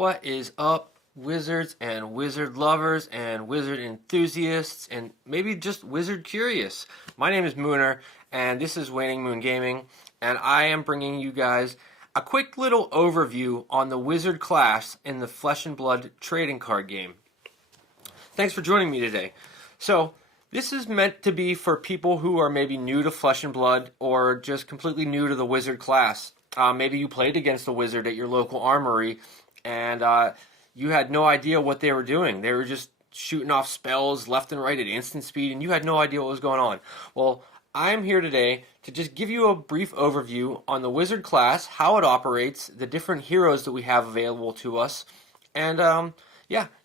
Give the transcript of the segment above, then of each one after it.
What is up, wizards and wizard lovers and wizard enthusiasts and maybe just wizard curious? My name is Mooner and this is Waning Moon Gaming, and I am bringing you guys a quick little overview on the wizard class in the Flesh and Blood trading card game. Thanks for joining me today. So, this is meant to be for people who are maybe new to Flesh and Blood or just completely new to the wizard class. Maybe you played against a wizard at your local armory and you had no idea what they were doing. They were just shooting off spells left and right at instant speed, and you had no idea what was going on. Well, I'm here today to just give you a brief overview on the wizard class, how it operates, the different heroes that we have available to us, and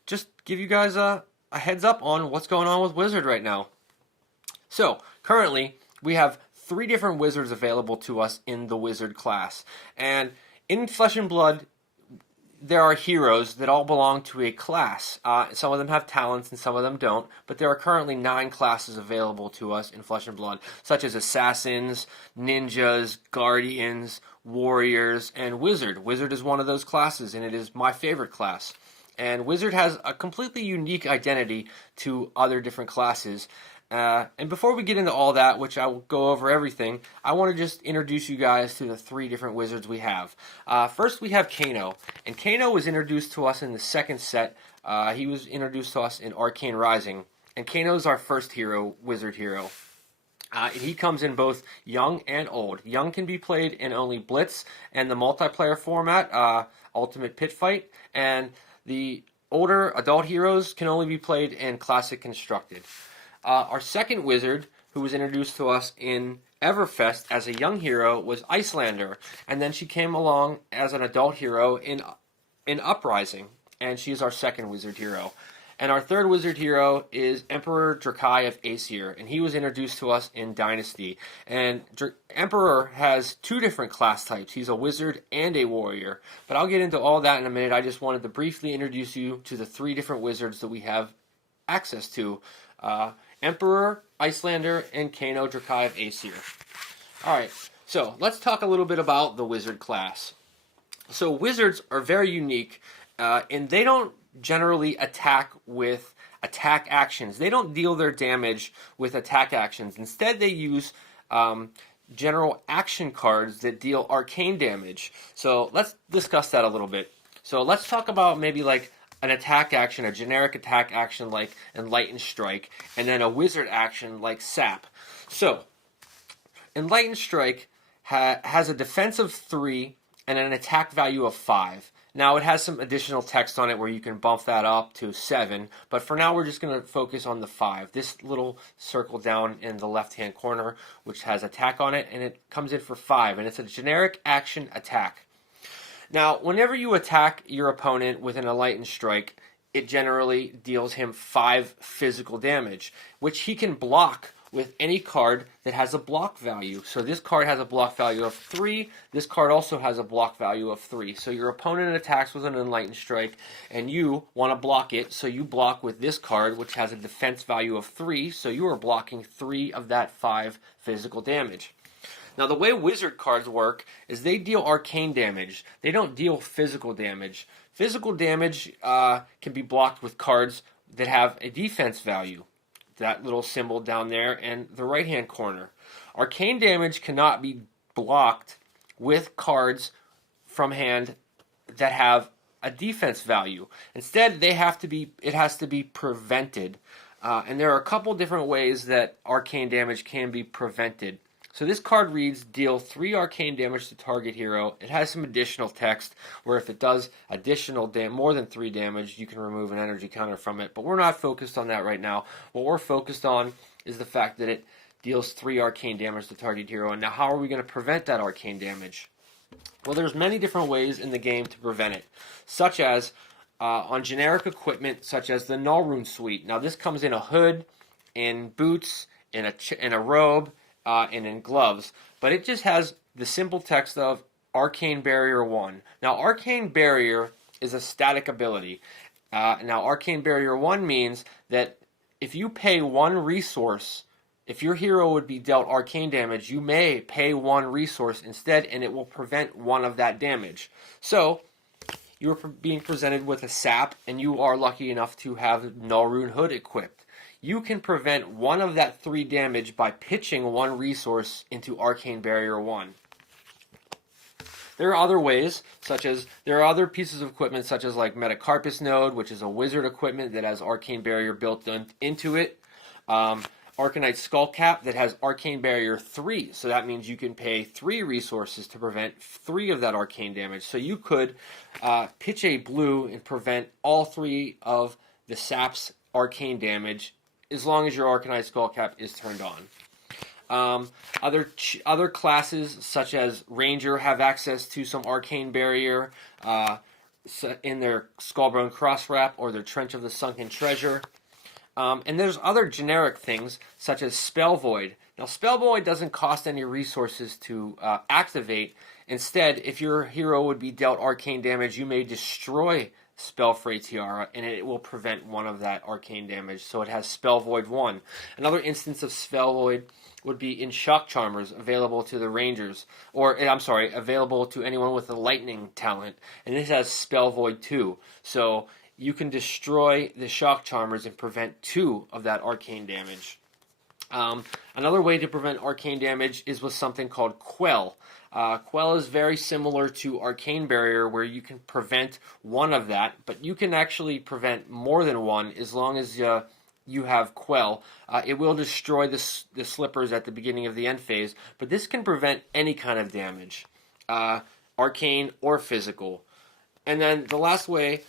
just give you guys a heads up on what's going on with wizard right now. So, currently, we have 3 different wizards available to us in the wizard class, and in Flesh and Blood, there are heroes that all belong to a class. Some of them have talents and some of them don't, but there are currently 9 classes available to us in Flesh and Blood, such as assassins, ninjas, guardians, warriors, and wizard. Wizard is one of those classes, and it is my favorite class. And wizard has a completely unique identity to other different classes. And before we get into all that, which I will go over everything, I want to just introduce you guys to the 3 different wizards we have. First, we have Kano. And Kano was introduced to us in the second set. He was introduced to us in Arcane Rising. And Kano is our first hero, wizard hero. He comes in both young and old. Young can be played in only Blitz and the multiplayer format, Ultimate Pit Fight. And the older adult heroes can only be played in Classic Constructed. Our second wizard, who was introduced to us in Everfest as a young hero, was Iyslander, and then she came along as an adult hero in Uprising, and she is our second wizard hero. And our third wizard hero is Emperor Drakai of Aesir, and he was introduced to us in Dynasty. And Emperor has 2 different class types. He's a wizard and a warrior. But I'll get into all that in a minute. I just wanted to briefly introduce you to the 3 different wizards that we have access to. Emperor, Iyslander, and Kano Drakai of Aesir. Alright, so let's talk a little bit about the wizard class. So wizards are very unique, and they don't generally attack with attack actions. They don't deal their damage with attack actions. Instead, they use general action cards that deal arcane damage. So let's discuss that a little bit. So let's talk about maybe like an attack action, a generic attack action like Enlightened Strike, and then a wizard action like Sap. So, Enlightened Strike has a defense of 3 and an attack value of 5. Now, it has some additional text on it where you can bump that up to 7, but for now we're just going to focus on the 5. This little circle down in the left-hand corner, which has attack on it, and it comes in for 5, and it's a generic action attack. Now, whenever you attack your opponent with an Enlightened Strike, it generally deals him 5 physical damage, which he can block with any card that has a block value. So this card has a block value of 3. This card also has a block value of 3. So your opponent attacks with an Enlightened Strike, and you want to block it, so you block with this card, which has a defense value of 3. So you are blocking 3 of that 5 physical damage. Now, the way wizard cards work is they deal arcane damage. They don't deal physical damage. Physical damage can be blocked with cards that have a defense value. That little symbol down there in the right-hand corner. Arcane damage cannot be blocked with cards from hand that have a defense value. Instead, it has to be prevented. And there are a couple different ways that arcane damage can be prevented. So this card reads, deal 3 arcane damage to target hero. It has some additional text where if it does additional more than 3 damage, you can remove an energy counter from it. But we're not focused on that right now. What we're focused on is the fact that it deals 3 arcane damage to target hero. And now how are we going to prevent that arcane damage? Well, there's many different ways in the game to prevent it, such as on generic equipment, such as the Nullrune Suite. Now this comes in a hood, in boots, in a robe, and in gloves, but it just has the simple text of Arcane Barrier 1. Now, Arcane Barrier is a static ability. Now, Arcane Barrier 1 means that if you pay 1 resource, if your hero would be dealt arcane damage, you may pay 1 resource instead, and it will prevent 1 of that damage. So, you're being presented with a sap, and you are lucky enough to have Nullrune Hood equipped. You can prevent one of that 3 damage by pitching one resource into Arcane Barrier 1. There are other ways, there are other pieces of equipment such as like Metacarpus Node, which is a wizard equipment that has Arcane Barrier built into it. Arcanite Skullcap that has Arcane Barrier 3, so that means you can pay 3 resources to prevent 3 of that arcane damage. So you could pitch a blue and prevent all 3 of the sap's arcane damage as long as your Arcanite Skullcap is turned on. Other classes such as Ranger have access to some Arcane Barrier in their Skullbone Crosswrap or their Trench of the Sunken Treasure. And there's other generic things such as Spell Void. Now, Spell Void doesn't cost any resources to activate. Instead, if your hero would be dealt arcane damage, you may destroy Spellfray Tiara, and it will prevent one of that arcane damage. So it has Spell Void 1. Another instance of Spell Void would be in Shock Charmers, available to the Rangers, available to anyone with a Lightning talent, and this has Spell Void 2. So you can destroy the Shock Charmers and prevent 2 of that arcane damage. Another way to prevent arcane damage is with something called Quell. Quell is very similar to Arcane Barrier, where you can prevent 1 of that, but you can actually prevent more than 1 as long as you have Quell. It will destroy the slippers at the beginning of the end phase, but this can prevent any kind of damage, arcane or physical. And then the last way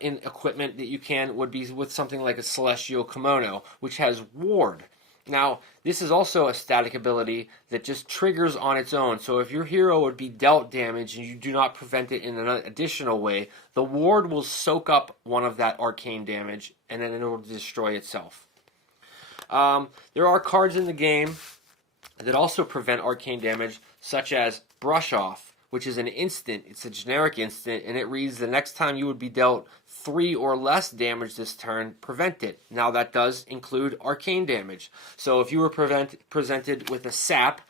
in equipment that you can would be with something like a Celestial Kimono, which has Ward. Now, this is also a static ability that just triggers on its own. So if your hero would be dealt damage and you do not prevent it in an additional way, the Ward will soak up one of that arcane damage, and then it will destroy itself. There are cards in the game that also prevent arcane damage, such as Brush Off, which is an instant. It's a generic instant, and it reads, the next time you would be dealt 3 or less damage this turn, prevent it. Now that does include arcane damage. So if you were presented with a sap,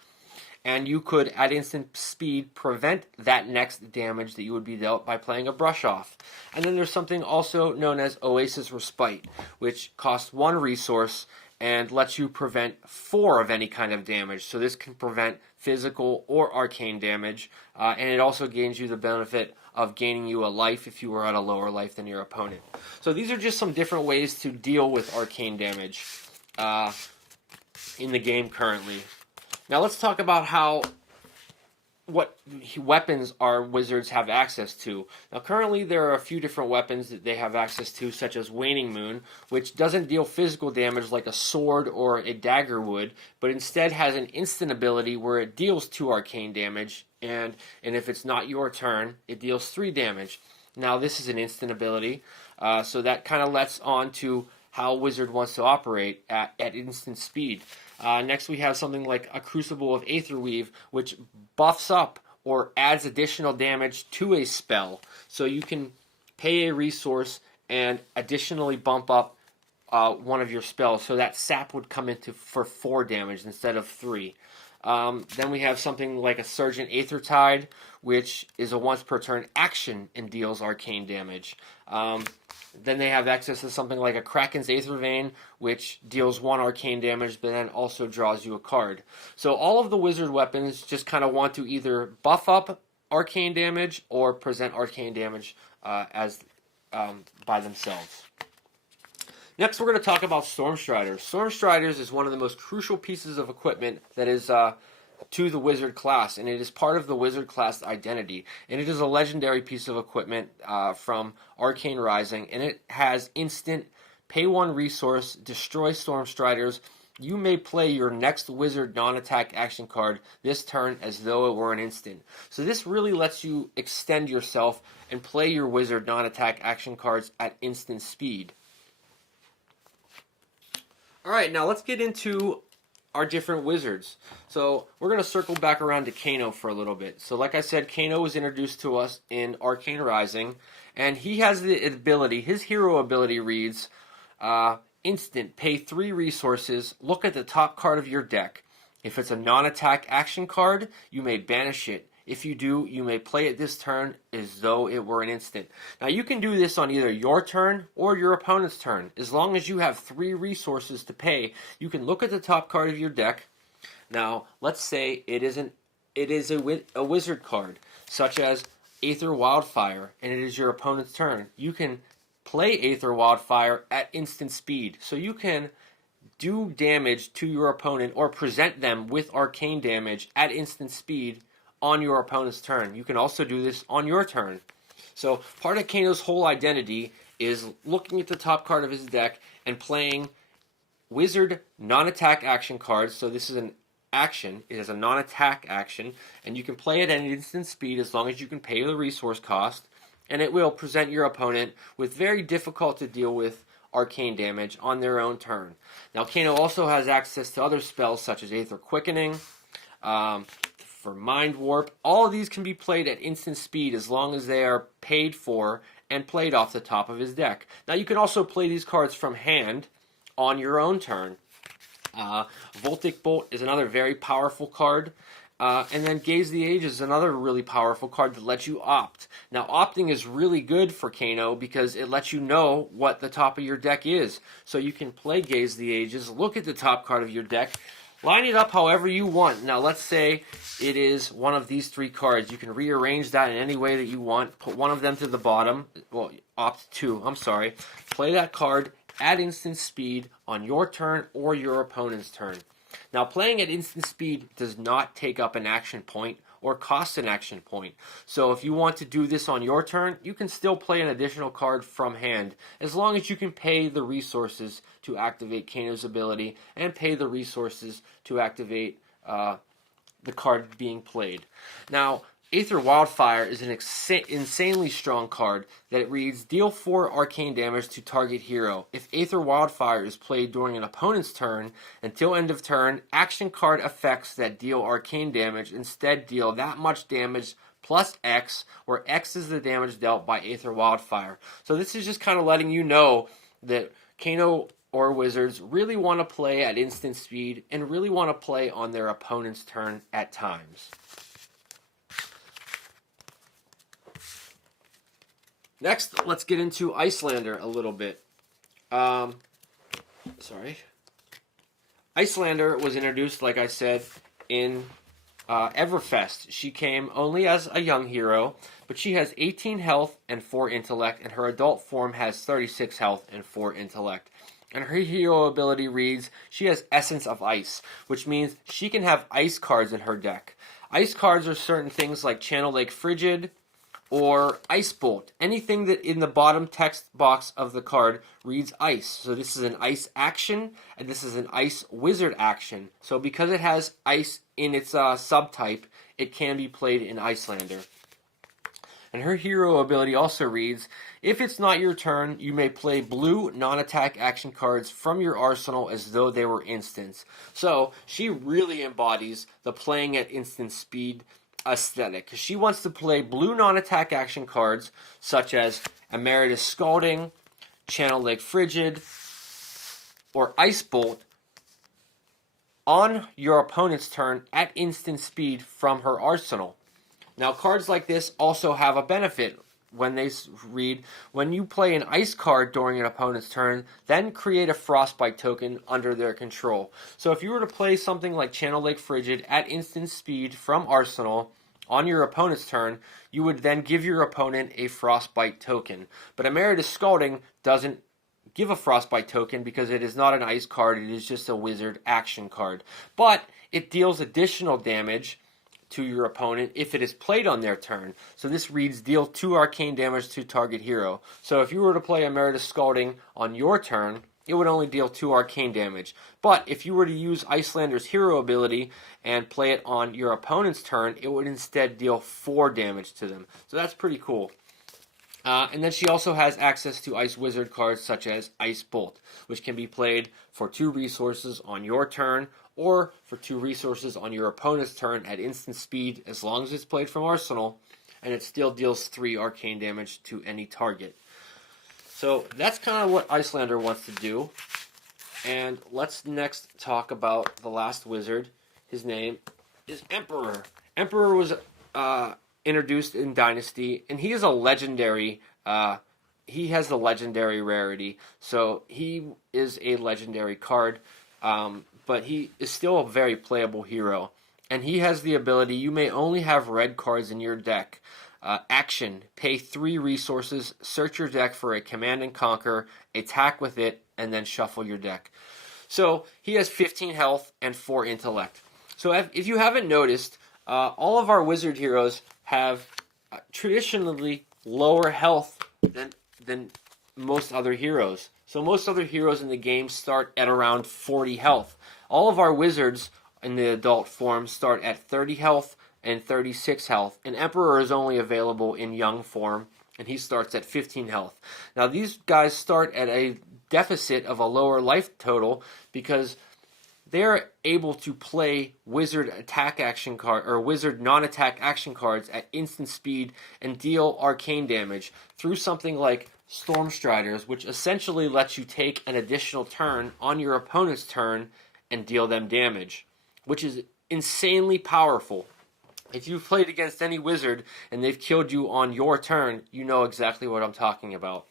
and you could, at instant speed, prevent that next damage that you would be dealt by playing a Brush Off. And then there's something also known as Oasis Respite, which costs 1 resource and lets you prevent 4 of any kind of damage. So this can prevent physical or arcane damage, and it also gains you the benefit of gaining you a life if you were at a lower life than your opponent. So these are just some different ways to deal with arcane damage in the game currently. Now let's talk about what weapons our wizards have access to. Now currently there are a few different weapons that they have access to, such as Waning Moon, which doesn't deal physical damage like a sword or a dagger would, but instead has an instant ability where it deals 2 arcane damage, and if it's not your turn, it deals 3 damage. Now this is an instant ability, so that kind of lets on to how a wizard wants to operate at instant speed. Next we have something like a Crucible of Aetherweave, which buffs up or adds additional damage to a spell. So you can pay a resource and additionally bump up one of your spells. So that sap would come into for 4 damage instead of 3. Then we have something like a Surgent Aethertide, which is a once per turn action and deals arcane damage. Then they have access to something like a Kraken's Aethervein, which deals 1 arcane damage, but then also draws you a card. So all of the wizard weapons just kind of want to either buff up arcane damage or present arcane damage by themselves. Next, we're going to talk about Stormstriders. Stormstriders is one of the most crucial pieces of equipment that is to the wizard class, and it is part of the wizard class identity. And it is a legendary piece of equipment from Arcane Rising, and it has instant pay 1 resource, destroy Stormstriders. You may play your next wizard non-attack action card this turn as though it were an instant. So this really lets you extend yourself and play your wizard non-attack action cards at instant speed. Alright, now let's get into our different wizards. So we're going to circle back around to Kano for a little bit. So like I said, Kano was introduced to us in Arcane Rising, and he has the ability, his hero ability reads, instant, pay 3 resources, look at the top card of your deck. If it's a non-attack action card, you may banish it. If you do, you may play it this turn as though it were an instant. Now you can do this on either your turn or your opponent's turn. As long as you have 3 resources to pay, you can look at the top card of your deck. Now, let's say it is a wizard card, such as Aether Wildfire, and it is your opponent's turn. You can play Aether Wildfire at instant speed, so you can do damage to your opponent or present them with arcane damage at instant speed on your opponent's turn. You can also do this on your turn. So part of Kano's whole identity is looking at the top card of his deck and playing wizard non-attack action cards. So this is an action. It is a non-attack action, and you can play it at an instant speed as long as you can pay the resource cost, and it will present your opponent with very difficult to deal with arcane damage on their own turn. Now, Kano also has access to other spells such as Aether Quickening, for Mind Warp. All of these can be played at instant speed as long as they are paid for and played off the top of his deck. Now, you can also play these cards from hand on your own turn. Voltic Bolt is another very powerful card. And then Gaze the Age is another really powerful card that lets you opt. Now, opting is really good for Kano because it lets you know what the top of your deck is. So you can play Gaze the Ages, look at the top card of your deck, line it up however you want. Now, let's say it is one of these 3 cards. You can rearrange that in any way that you want. Put one of them to the bottom. Well, opt 2, I'm sorry. Play that card at instant speed on your turn or your opponent's turn. Now, playing at instant speed does not take up an action point or cost an action point. So if you want to do this on your turn, you can still play an additional card from hand as long as you can pay the resources to activate Kano's ability and pay the resources to activate the card being played. Now, Aether Wildfire is an insanely strong card that reads, deal 4 arcane damage to target hero. If Aether Wildfire is played during an opponent's turn, until end of turn, action card effects that deal arcane damage instead deal that much damage plus X, where X is the damage dealt by Aether Wildfire. So this is just kind of letting you know that Kano or Wizards really want to play at instant speed and really want to play on their opponent's turn at times. Next, let's get into Iyslander a little bit. Iyslander was introduced, like I said, in Everfest. She came only as a young hero, but she has 18 health and 4 intellect, and her adult form has 36 health and 4 intellect. And her hero ability reads, she has Essence of Ice, which means she can have ice cards in her deck. Ice cards are certain things like Channel Lake Frigid, or Ice Bolt. Anything that in the bottom text box of the card reads ice. So this is an ice action, and this is an ice wizard action. So because it has ice in its subtype, it can be played in Iyslander. And her hero ability also reads, if it's not your turn, you may play blue non-attack action cards from your arsenal as though they were instants. So she really embodies the playing at instant speed aesthetic. She wants to play blue non-attack action cards such as Emeritus Scalding, Channel Lake Frigid, or Ice Bolt on your opponent's turn at instant speed from her arsenal. Now, cards like this also have a benefit when they read, when you play an ice card during an opponent's turn, then create a frostbite token under their control. So if you were to play something like Channel Lake Frigid at instant speed from arsenal on your opponent's turn, you would then give your opponent a frostbite token. But Emeritus Scalding doesn't give a frostbite token because it is not an ice card, it is just a wizard action card. But it deals additional damage to your opponent if it is played on their turn. So this reads, deal 2 arcane damage to target hero. So if you were to play Emeritus Scalding on your turn, it would only deal 2 arcane damage. But if you were to use Iyslander's hero ability and play it on your opponent's turn, it would instead deal 4 damage to them. So that's pretty cool. And then she also has access to Ice Wizard cards such as Ice Bolt, which can be played for 2 resources on your turn or for 2 resources on your opponent's turn at instant speed as long as it's played from Arsenal, and it still deals 3 arcane damage to any target. So that's kind of what Iyslander wants to do. And let's next talk about the last wizard. His name is Emperor. Emperor was introduced in Dynasty, and he is a legendary. He has the legendary rarity, so he is a legendary card. But he is still a very playable hero, and he has the ability. You may only have red cards in your deck. Action: pay 3 resources, search your deck for a command and conquer, attack with it, and then shuffle your deck. So he has 15 health and 4 intellect. So if you haven't noticed, all of our wizard heroes have traditionally lower health than most other heroes. So most other heroes in the game start at around 40 health. All of our wizards in the adult form start at 30 health and 36 health. And Emperor is only available in young form, and he starts at 15 health. Now these guys start at a deficit of a lower life total because they're able to play wizard attack action card or wizard non-attack action cards at instant speed and deal arcane damage through something like Stormstriders, which essentially lets you take an additional turn on your opponent's turn and deal them damage, which is insanely powerful. If you've played against any wizard and they've killed you on your turn, you know exactly what I'm talking about.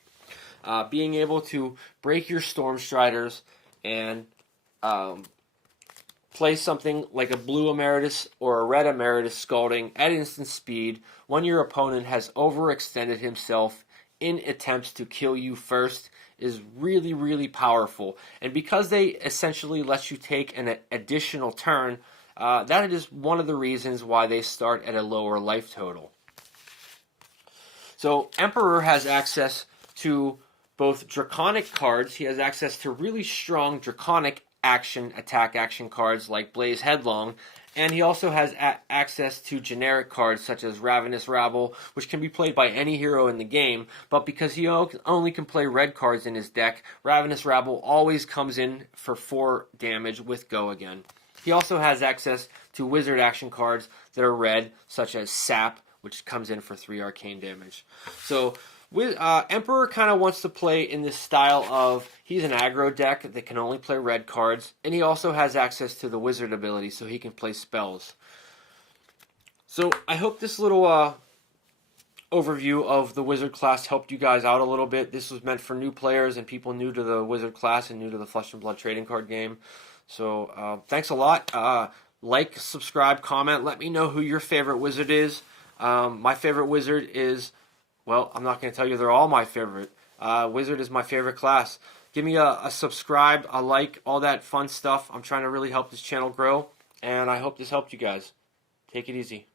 Being able to break your Stormstriders and play something like a blue Emeritus or a red Emeritus Scalding at instant speed when your opponent has overextended himself in attempts to kill you first is really, really powerful. And because they essentially let you take an additional turn, that is one of the reasons why they start at a lower life total. So Emperor has access to both Draconic cards. He has access to really strong Draconic attack action cards like Blaze Headlong, and he also has access to generic cards such as Ravenous Rabble, which can be played by any hero in the game, but because he only can play red cards in his deck, Ravenous Rabble always comes in for 4 damage with Go Again. He also has access to wizard action cards that are red, such as Sap, which comes in for 3 arcane damage. So Emperor kind of wants to play in this style of, he's an aggro deck that can only play red cards, and he also has access to the wizard ability, so he can play spells. So I hope this little overview of the wizard class helped you guys out a little bit. This was meant for new players and people new to the wizard class and new to the Flesh and Blood trading card game. So thanks a lot. Like, subscribe, comment. Let me know who your favorite wizard is. My favorite wizard is, well, I'm not going to tell you they're all my favorite. Wizard is my favorite class. Give me a subscribe, a like, all that fun stuff. I'm trying to really help this channel grow, and I hope this helped you guys. Take it easy.